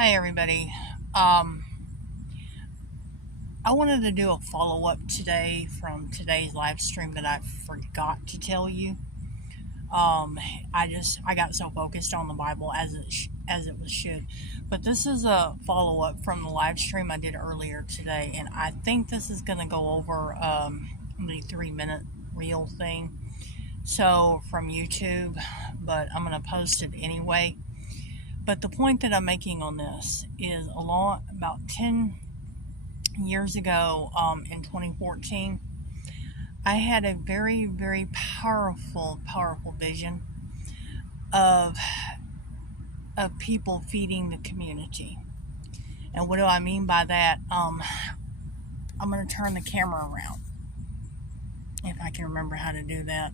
Hi everybody. Um, I wanted to do a follow-up today from today's live stream that I forgot to tell you. I got so focused on the Bible as it was should, but this is a follow-up from the live stream I did earlier today, and I think this is going to go over the 3-minute reel thing. So from YouTube, but I'm going to post it anyway. But the point that I'm making on this is about 10 years ago, in 2014, I had a very, very powerful vision of people feeding the community. And what do I mean by that? I'm going to turn the camera around if I can remember how to do that.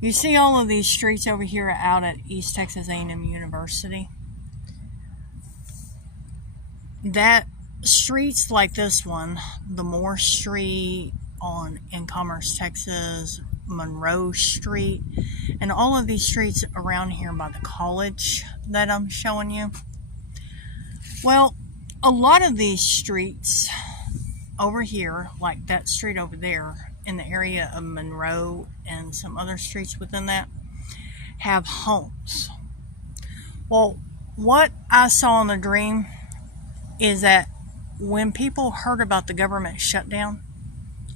You see all of these streets over here out at East Texas A&M University? That streets like this one, the Moore Street in Commerce, Texas, Monroe Street, and all of these streets around here by the college that I'm showing you. Well, a lot of these streets over here, like that street over there in the area of Monroe and some other streets within that, have homes. Well, what I saw in the dream is that when people heard about the government shutdown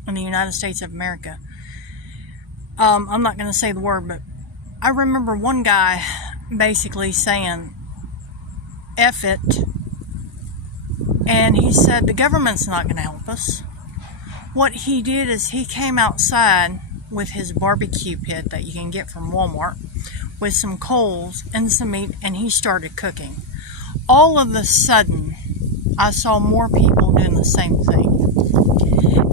in the United States of America, I'm not going to say the word, but I remember one guy basically saying, F it, and he said the government's not going to help us. What he did is he came outside with his barbecue pit that you can get from Walmart with some coals and some meat, and he started cooking. All of a sudden, I saw more people doing the same thing.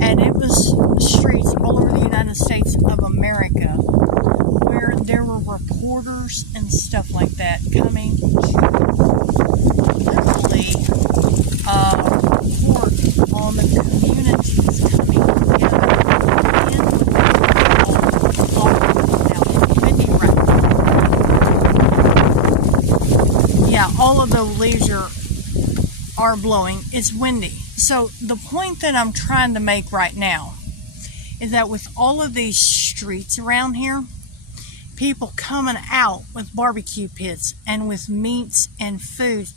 And it was streets all over the United States of America where there were reporters and stuff like that coming to literally report on the communities coming together in what yeah, all of the leaves are blowing. It's windy. So the point that I'm trying to make right now is that with all of these streets around here, people coming out with barbecue pits and with meats and food,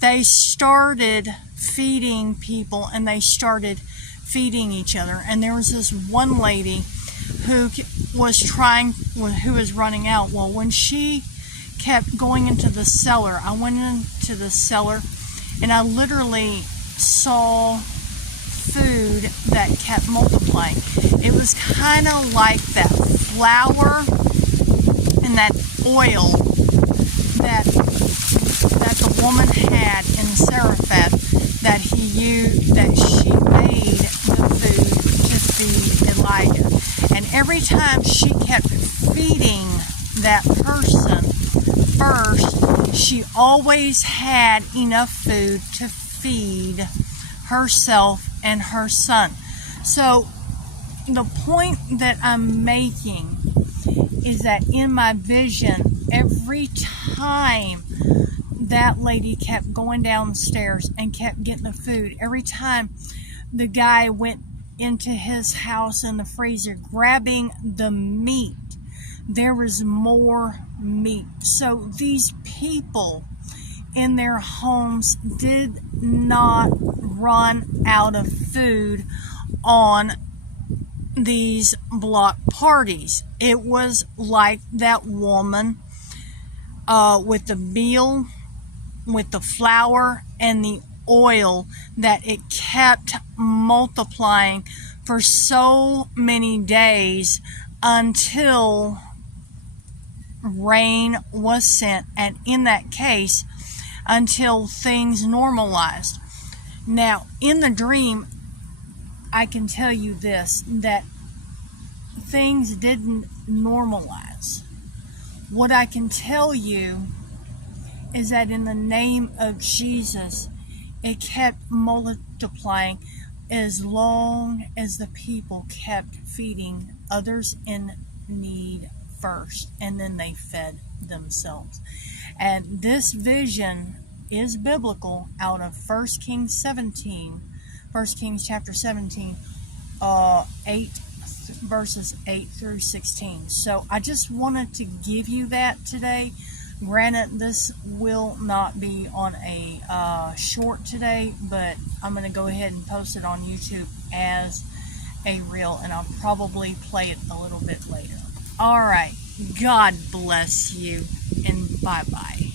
they started feeding people and they started feeding each other. And there was this one lady who was running out. Well, when she kept going into the cellar, I went into the cellar and I literally saw food that kept multiplying. It was kind of like that flour and that oil that the woman had in Saraphat that she made the food to feed Elijah. And every time she kept feeding that person first, she always had enough food to feed herself and her son. So the point that I'm making is that in my vision, every time that lady kept going downstairs and kept getting the food, every time the guy went into his house in the freezer grabbing the meat, there was more meat. So these people in their homes did not run out of food on these block parties. It was like that woman with the meal, with the flour and the oil, that it kept multiplying for so many days until rain was sent, and in that case, until things normalized. Now, in the dream, I can tell you this, that things didn't normalize. What I can tell you is that in the name of Jesus, it kept multiplying as long as the people kept feeding others in need first, and then they fed themselves. And this vision is biblical out of 1 Kings 17, 1 Kings chapter 17, 8 verses 8 through 16. So I just wanted to give you that today. Granted, this will not be on a short today, but I'm going to go ahead and post it on YouTube as a reel, and I'll probably play it a little bit later. All right. God bless you, and bye-bye.